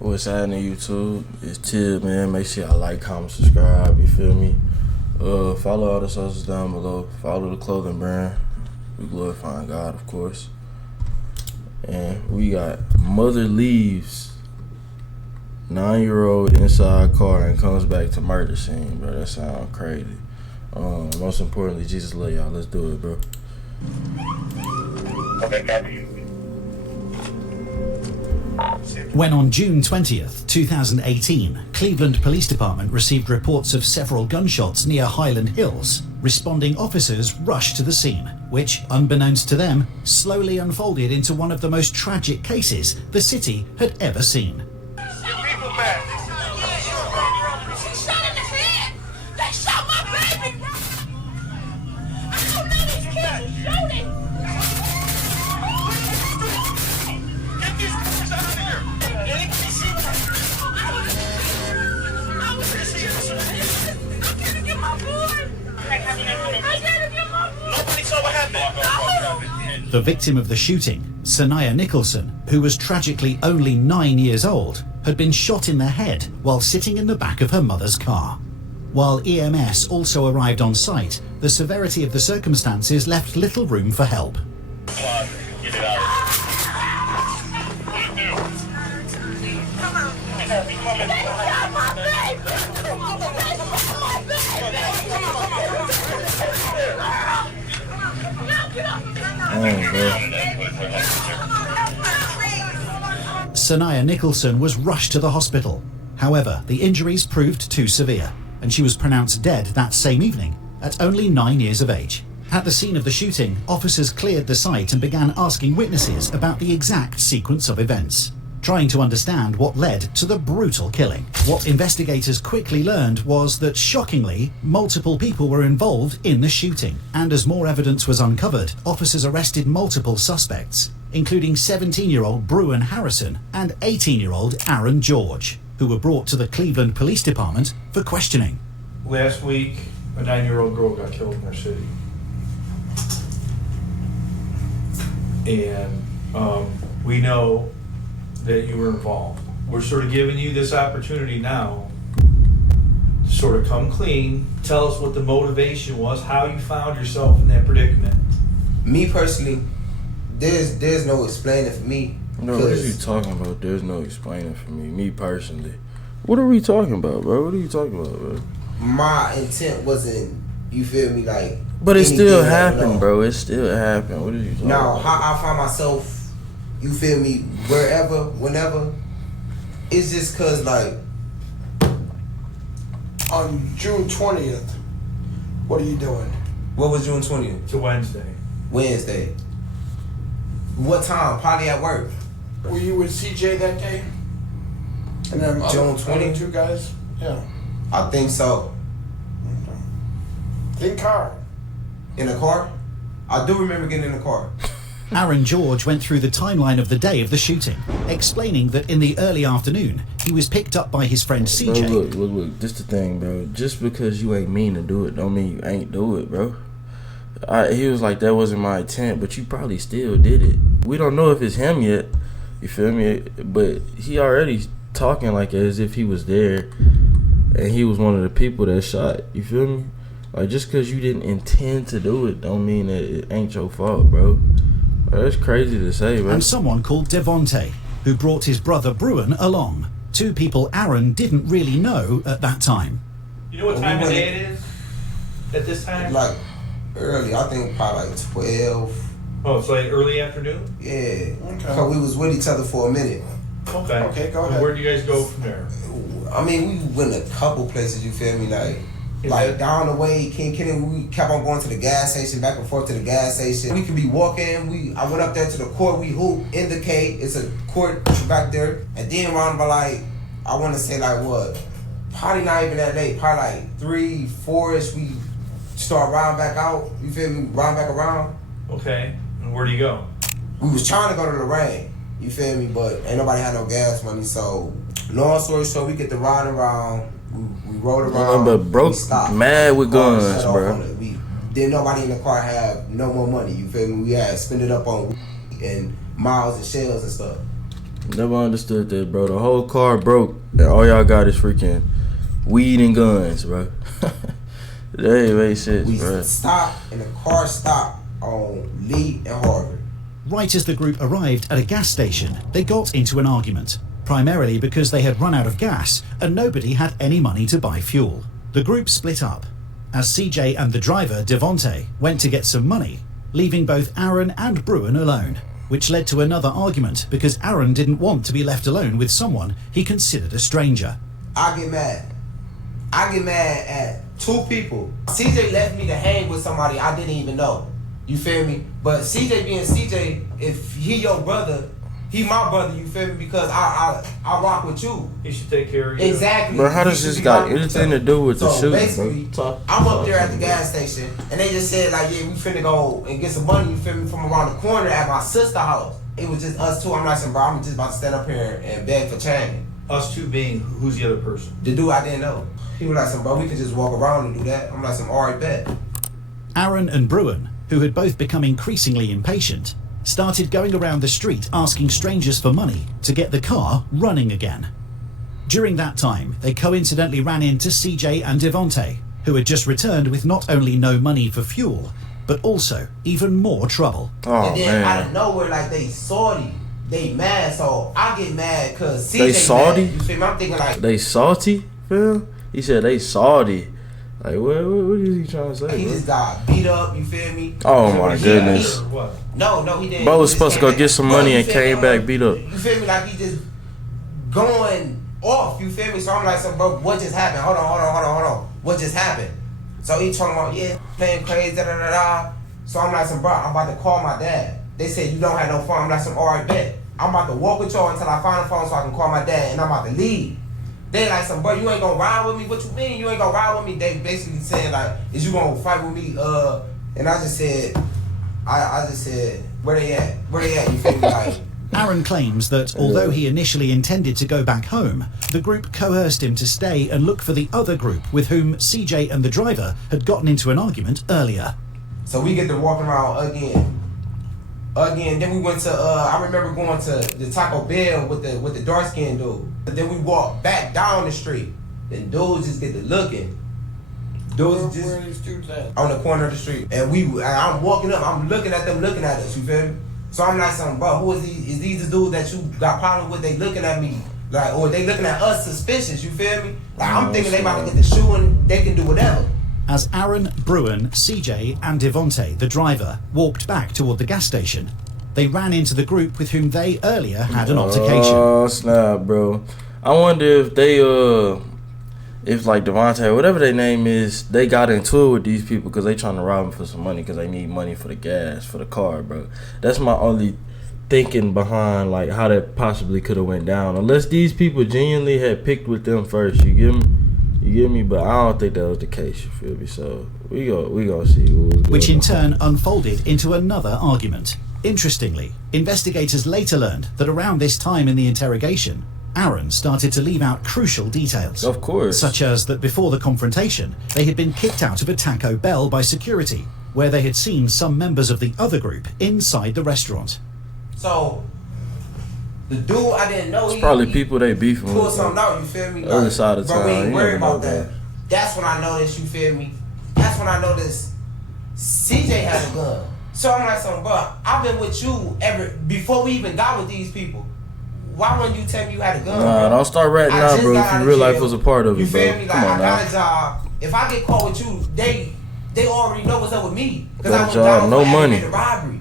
What's happening, YouTube? It's Till, man. Make sure y'all like, comment, subscribe. You feel me? Follow all the socials down below. Follow the clothing brand. We glorifying God, of course. And we got mother leaves 9-year-old inside car and comes back to murder scene, bro. That sound crazy. Most importantly, Jesus love y'all. Let's do it, bro. When on June 20th, 2018, Cleveland Police Department received reports of several gunshots near Highland Hills, responding officers rushed to the scene, which, unbeknownst to them, slowly unfolded into one of the most tragic cases the city had ever seen. The victim of the shooting, Sanaya Nicholson, who was tragically only 9 years old, had been shot in the head while sitting in the back of her mother's car. While EMS also arrived on site, the severity of the circumstances left little room for help. Sanaya Nicholson was rushed to the hospital. However, the injuries proved too severe, and she was pronounced dead that same evening at only 9 years of age. At the scene of the shooting, officers cleared the site and began asking witnesses about the exact sequence of events, trying to understand what led to the brutal killing. What investigators quickly learned was that, shockingly, multiple people were involved in the shooting. And as more evidence was uncovered, officers arrested multiple suspects, including 17-year-old Bruin Harrison and 18-year-old Aaron George, who were brought to the Cleveland Police Department for questioning. Last week, a 9-year-old girl got killed in our city. And we know that you were involved. We're sort of giving you this opportunity now to sort of come clean, tell us what the motivation was, how you found yourself in that predicament. Me personally, there's no explaining for me. No, what are you talking about? There's no explaining for me. Me personally. What are we talking about, bro? What are you talking about, bro? My intent wasn't, you feel me, like... But it still happened, bro. It still happened. What are you talking about? Now, how I find myself, you feel me, wherever, whenever, it's just cause, like... On June 20th, what are you doing? What was June 20th? It's a Wednesday. Wednesday. What time? Probably at work. Were you with CJ that day? And then June 20th? Two guys? Yeah. I think so. Okay. Think hard. In the car? I do remember getting in the car. Aaron George went through the timeline of the day of the shooting, explaining that in the early afternoon, he was picked up by his friend CJ. Bro, look, this the thing, bro. Just because you ain't mean to do it, don't mean you ain't do it, bro. He was like, that wasn't my intent, but you probably still did it. We don't know if it's him yet, you feel me? But he already talking like as if he was there, and he was one of the people that shot, you feel me? Like, just because you didn't intend to do it, don't mean that it ain't your fault, bro. That's crazy to say, bro. And someone called Devontae, who brought his brother Bruin along. Two people Aaron didn't really know at that time. You know what time of day it is at this time? Like, early, I think probably like 12. Oh, it's like early afternoon? Yeah. Okay. Cause we was with each other for a minute. Okay. Okay, go And ahead. where do you guys go from there? I mean, we went a couple places, you feel me? Like down the way, King Kenny, we kept on going to the gas station, back and forth to the gas station. We could be walking, I went up there to the court, we hoop, indicate, it's a court back there. And then around by like, I wanna say like what? Probably not even that late, probably like 3, 4-ish, we start riding back out, you feel me, riding back around. Okay. And where do you go? We was trying to go to Lorraine, you feel me, but ain't nobody had no gas money, so long story short, we get to riding around, we rode around, but broke, we stopped. mad with Car guns, shut off bro. on it. We didn't nobody in the car have no more money, you feel me, we had spent it up on and miles and shells and stuff. Never understood that, bro. The whole car broke, and all y'all got is freaking weed and guns, bro. That ain't make sense, We bro. stopped, and the car stopped on Lee and Harvard. Right as the group arrived at a gas station, they got into an argument, primarily because they had run out of gas and nobody had any money to buy fuel. The group split up, as CJ and the driver, Devontae, went to get some money, leaving both Aaron and Bruin alone, which led to another argument because Aaron didn't want to be left alone with someone he considered a stranger. I get mad. I get mad at two people. CJ left me to hang with somebody I didn't even know. You feel me? But CJ being CJ, if he your brother, he my brother, you feel me? Because I rock with you. He should take care of you. Exactly. Bro, how does He this should be got rocking with anything you. to do with the So shooting, basically, bro? I'm up there at the gas station, and they just said like, yeah, we finna go and get some money, you feel me, from around the corner at my sister's house. It was just us two. I'm like, bro, I'm just about to stand up here and beg for change. Us two being, who's the other person? The dude I didn't know. He was like, bro, we could just walk around and do that. I'm like, alright, bet. Aaron and Bruin, who had both become increasingly impatient, started going around the street asking strangers for money to get the car running again. During that time, they coincidentally ran into CJ and Devontae, who had just returned with not only no money for fuel, but also even more trouble. Oh, And then out of man. nowhere, like they salty, they mad. So I get mad because CJ They salty? mad. You feel me? I'm thinking like They salty, Phil? He said they salty. Like, what is he trying to say, he bro? just got beat up. You feel me? Oh, my Yeah, goodness. Or what? No, he didn't. Bro was He just supposed to came go back. get some Bro, money you and feel came me? back beat up. You feel me? Like he just going off. You feel me? So I'm like, so bro, what just happened? Hold on. What just happened? So he talking about, yeah, playing crazy, da da da da. So I'm like, so bro, I'm about to call my dad. They said you don't have no phone. I'm like, some alright, bet. I'm about to walk with y'all until I find a phone so I can call my dad, and I'm about to leave. They like, some bro, you ain't gonna ride with me? What you mean you ain't gonna ride with me? They basically saying like, is you gonna fight with me? And I just said, I just said, where they at? You feel me? Like, Aaron claims that although he initially intended to go back home, the group coerced him to stay and look for the other group with whom CJ and the driver had gotten into an argument earlier. so we get to walking around again. Then we went to I remember going to the Taco Bell with the dark skinned dude. Then we walked back down the street. Then dudes just get to looking. Dudes Where are just these dudes at? on the corner of the street. And I'm walking up, I'm looking at them looking at us, you feel me? So I'm like, something, bro, who is these? Is these the dudes that you got problems with? They looking at me, like, or they looking at us suspicious, you feel me? Like, I'm thinking they about to get the shoe and they can do whatever. As Aaron, Bruin, CJ and Devontae, the driver, walked back toward the gas station, they ran into the group with whom they earlier had an altercation. Oh, snap, bro. I wonder if they, if like Devontae, whatever their name is, they got into it with these people because they trying to rob them for some money because they need money for the gas, for the car, bro. That's my only thinking behind like how that possibly could have went down. Unless these people genuinely had picked with them first, you get me? You get me? But I don't think that was the case, you feel me? So we gonna see who was Which in going on. turn unfolded into another argument. Interestingly, investigators later learned that around this time in the interrogation, Aaron started to leave out crucial details. Of course. Such as that before the confrontation, they had been kicked out of a Taco Bell by security, where they had seen some members of the other group inside the restaurant. So the dude I didn't know, It's probably people they beefing pull with. something out, you feel me? Other side of bro, town, we ain't you worried never know, about that. bro. That's when I noticed, you feel me? That's when I noticed CJ had a gun. So I'm like, bro, I've been with you before we even got with these people. Why wouldn't you tell me you had a gun? Nah, bro? don't start ratting I out, just bro. got If out you of real life jail. was a part of You it, bro. feel me? Like, Come on I got now. a job. If I get caught with you, they already know what's up with me. Because Got I a went job, down no for money. aggravated robbery.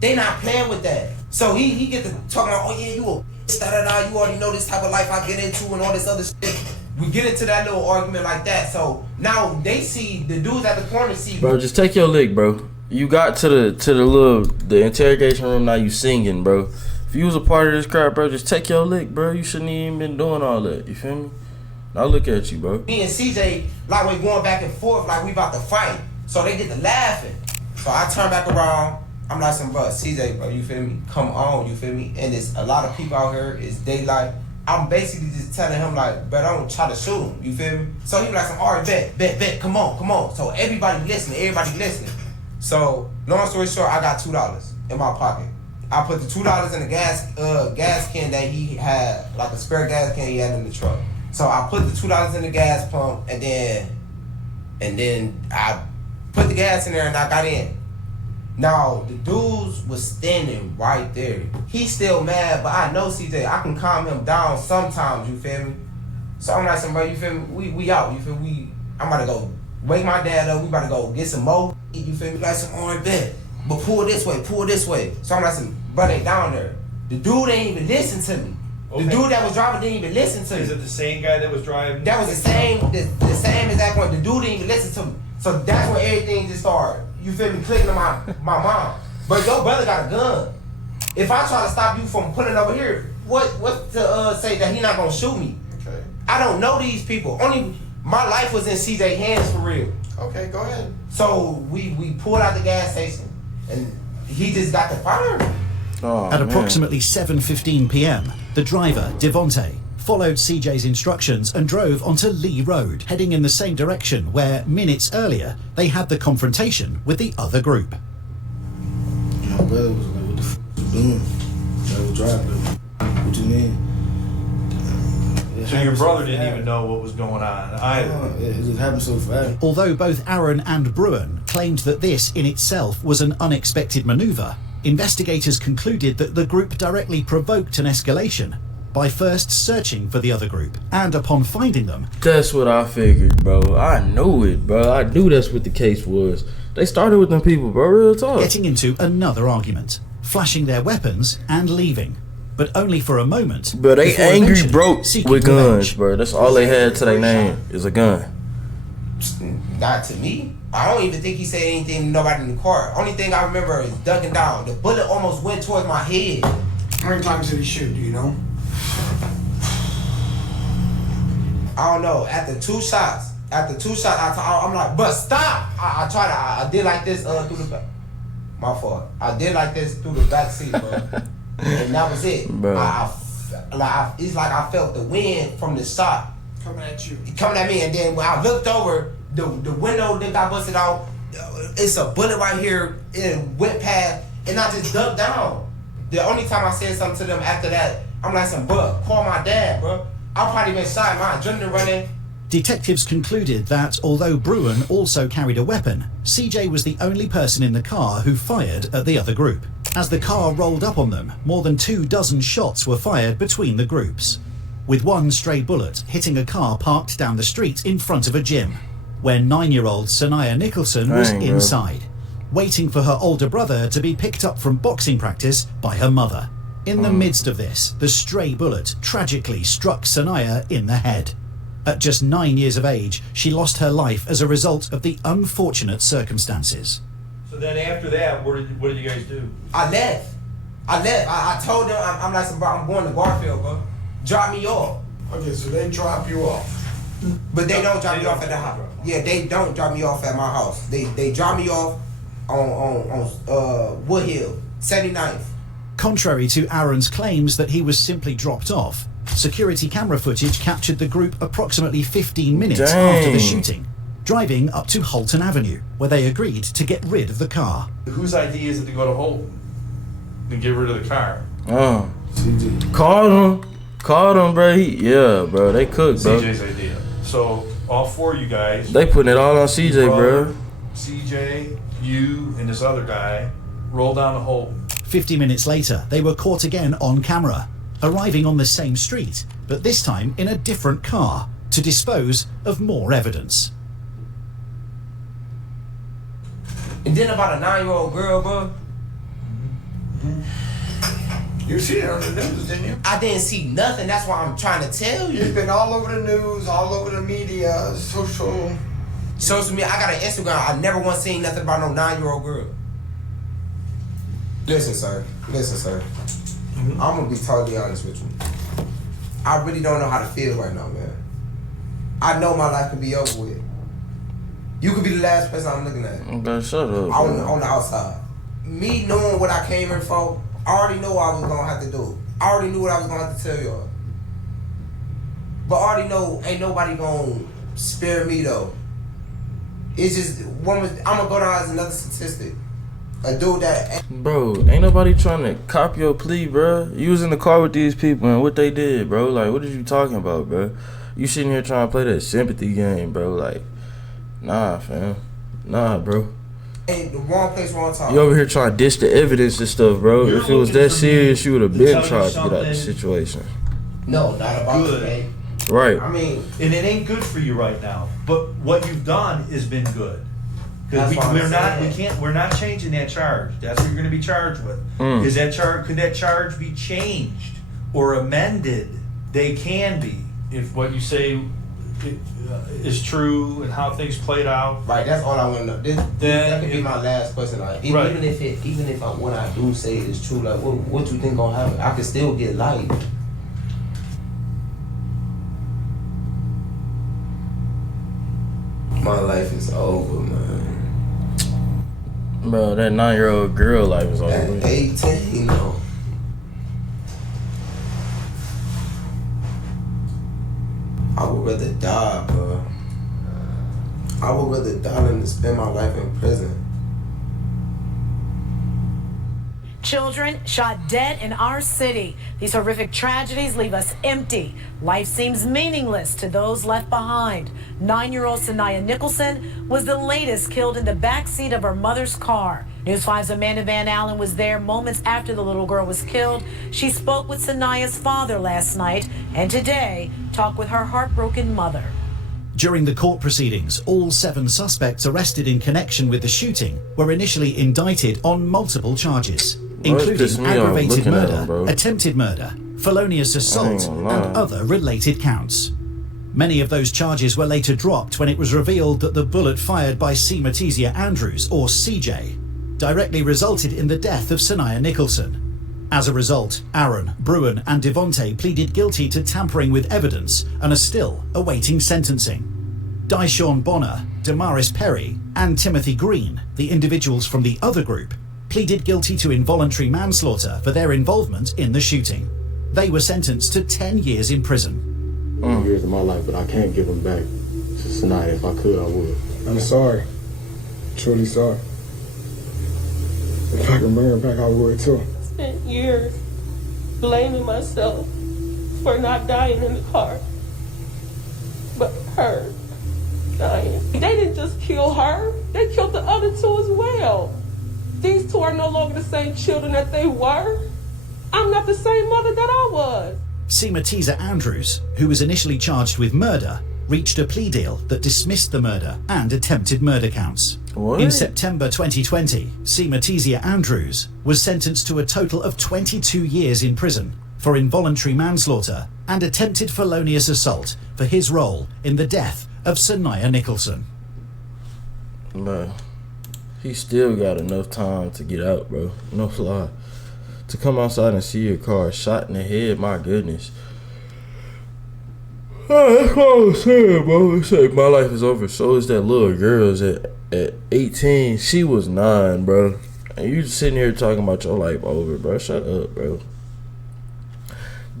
They not playing with that. So he get to talking about, oh yeah, you a da-da-da, you already know this type of life I get into and all this other shit. We get into that little argument like that. So now they see, the dudes at the corner see, Bro, just take your lick, bro. You got to the interrogation room, now you singing, bro. If you was a part of this crowd, bro, just take your lick, bro. You shouldn't even been doing all that. You feel me? Now look at you, bro. me and CJ, like we going back and forth, like we about to fight. So they get to laughing. So I turn back around. I'm like, bro, CJ, bro, you feel me? Come on, you feel me? And there's a lot of people out here. It's daylight. I'm basically just telling him like, but don't try to shoot him. You feel me? So he was like, all right, bet, come on. So everybody listening. So long story short, I got $2 in my pocket. I put the $2 in the gas can that he had, like a spare gas can he had in the truck. So I put the $2 in the gas pump, and then I put the gas in there and I got in. Now the dudes was standing right there. He's still mad, but I know CJ. I can calm him down sometimes. You feel me? So I'm like, bro, you feel me? We out. You feel me? I'm about to go wake my dad up. We about to go get some more. You feel me? Like some orange bed. But pull this way. So I'm like, bro, they down there. The dude ain't even listen to me. Okay. The dude that was driving didn't even listen to me. Is it the same guy that was driving? That was the same exact one. The dude didn't even listen to me. So that's when everything just started, you feel me, clicking to my mom. But your brother got a gun. If I try to stop you from pulling over here, what to say that he not gonna shoot me? Okay. I don't know these people. Only my life was in CJ hands for real. Okay, go ahead. So we pulled out the gas station and he just got the fire. Oh, At man. approximately 7:15 p.m, the driver, Devontae, followed CJ's instructions and drove onto Lee Road, heading in the same direction where, minutes earlier, they had the confrontation with the other group. My brother was like, what the f you doing? I was driving. What you mean? So your brother didn't even know what was going on either. It just happened so fast. Although both Aaron and Bruin claimed that this in itself was an unexpected maneuver, investigators concluded that the group directly provoked an escalation by first searching for the other group, and upon finding them, That's what I figured, bro. I knew it, bro. I knew that's what the case was. They started with them people, bro. Real talk. getting into another argument, flashing their weapons and leaving, but only for a moment. But they before angry eventually broke seeking with guns, revenge. bro. That's all they had to their name is a gun. Not to me. I don't even think he said anything to nobody in the car. Only thing I remember is ducking down. The bullet almost went towards my head. How many times did he shoot, do you know? I don't know. After two shots, I'm like, but stop! I did like this through the back. My fault. I did like this through the back seat, bro. And that was it. Bro. It's like I felt the wind from the shot Coming at you. coming at me, and then when I looked over, the window then got busted out. It's a bullet right here. It went past, and I just ducked down. The only time I said something to them after that, I'm like, bro, call my dad, bro. I probably been shot. My adrenaline running. Detectives concluded that although Bruin also carried a weapon, CJ was the only person in the car who fired at the other group. As the car rolled up on them, more than 24 shots were fired between the groups, with one stray bullet hitting a car parked down the street in front of a gym, where 9-year-old Sanaya Nicholson was Dang, bro. inside, waiting for her older brother to be picked up from boxing practice by her mother. In the midst of this, the stray bullet tragically struck Sanaya in the head. At just 9 years of age, she lost her life as a result of the unfortunate circumstances. So then after that, what did you guys do? I left. I told them, I'm like, bro, I'm going to Garfield, bro. Drop me off. Okay, so they drop you off. But they don't drop me off at the house. Yeah, they don't drop me off at my house. They drop me off on Wood Hill, 79th. Contrary to Aaron's claims that he was simply dropped off, security camera footage captured the group approximately 15 minutes after the Dang. shooting, driving up to Holton Avenue, where they agreed to get rid of the car. Whose idea is it to go to Holton and get rid of the car? CJ. Called him, bro. Yeah, bro. They cooked, bro. CJ's idea. So all four of you guys, They putting it all on CJ, brother, bro. CJ, you, and this other guy, roll down to Holton. 50 minutes later, they were caught again on camera, arriving on the same street, but this time in a different car, to dispose of more evidence. And then about a 9-year-old girl, bro. You see it on the news, didn't you? I didn't see nothing. That's why I'm trying to tell You've you. been all over the news, all over the media, social. Social media. I got an Instagram. I never once seen nothing about no 9-year-old girl. Listen, sir. I'm gonna be totally honest with you. I really don't know how to feel right now, man. I know my life could be over with. You could be the last person I'm looking at. Bro, shut up, On bro. the outside. Me knowing what I came here for, I already know what I was gonna have to do. I already knew what I was gonna have to tell y'all. But I already know ain't nobody gonna spare me though. It's just I'm gonna go down as another statistic. a dude that Bro, ain't nobody trying to cop your plea, bro. You was in the car with these people and what they did, bro. Like, what are you talking about, bro? You sitting here trying to play that sympathy game, bro. Like, nah, fam. Nah, bro. ain't the wrong place, wrong time. You over here trying to dish the evidence and stuff, bro. You're If it was looking that for serious, me you would have to been tell you tried to get out the something. situation. No, not about Good. today. Right. I mean, And it ain't good for you right now. But what you've done has been good. Because That's what I'm saying. we're not changing that charge. That's what you're gonna be charged with. Mm. Is that charge, could that charge be changed or amended? They can be, if what you say is true and how things played out. right, that's all I want to know. That could be my last question. Like, Right. even if what I do say is true, like, what you think gonna happen? I can still get life. My life is over, man. Bro, that 9-year-old girl life is over. At with. 18, you know. I would rather die, bro. I would rather die than to spend my life in prison. Children shot dead in our city. These horrific tragedies leave us empty. Life seems meaningless to those left behind. 9-year-old Sanaya Nicholson was the latest killed in the backseat of her mother's car. News 5's Amanda Van Allen was there moments after the little girl was killed. She spoke with Sanaya's father last night and today talked with her heartbroken mother. During the court proceedings, all 7 suspects arrested in connection with the shooting were initially indicted on multiple charges, Bro, it's pissed including me off aggravated looking at murder, them, bro. attempted murder, felonious assault, gonna lie. and other related counts. Many of those charges were later dropped when it was revealed that the bullet fired by C. Matizia Andrews, or CJ, directly resulted in the death of Sanaya Nicholson. As a result, Aaron, Bruin, and Devontae pleaded guilty to tampering with evidence and are still awaiting sentencing. Dyshawn Bonner, Damaris Perry, and Timothy Green, the individuals from the other group, pleaded guilty to involuntary manslaughter for their involvement in the shooting. They were sentenced to 10 years in prison. Years of my life, but I can't give them back to Sanaya. If I could, I would. I'm sorry. Truly sorry. If I can bring her back, I would too. Spent years blaming myself for not dying in the car. But her dying. They didn't just kill her, they killed the other 2 as well. These 2 are no longer the same children that they were. I'm not the same mother that I was. C. Matizia Andrews, who was initially charged with murder, reached a plea deal that dismissed the murder and attempted murder counts. What? In September 2020, C. Matizia Andrews was sentenced to a total of 22 years in prison for involuntary manslaughter and attempted felonious assault for his role in the death of Sanaya Nicholson. Bro, he still got enough time to get out, bro. No lie. To come outside and see your car shot in the head, my goodness. Oh, that's what I was saying, bro. It's like my life is over. So is that little girl's at 18. She was 9, bro. And you just sitting here talking about your life over, bro. Shut up, bro.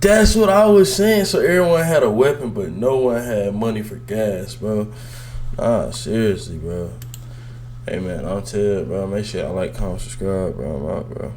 That's what I was saying. So everyone had a weapon, but no one had money for gas, bro. Nah, seriously, bro. Hey, man, I'll tell you, bro. Make sure y'all like, comment, subscribe, bro. I'm out, bro.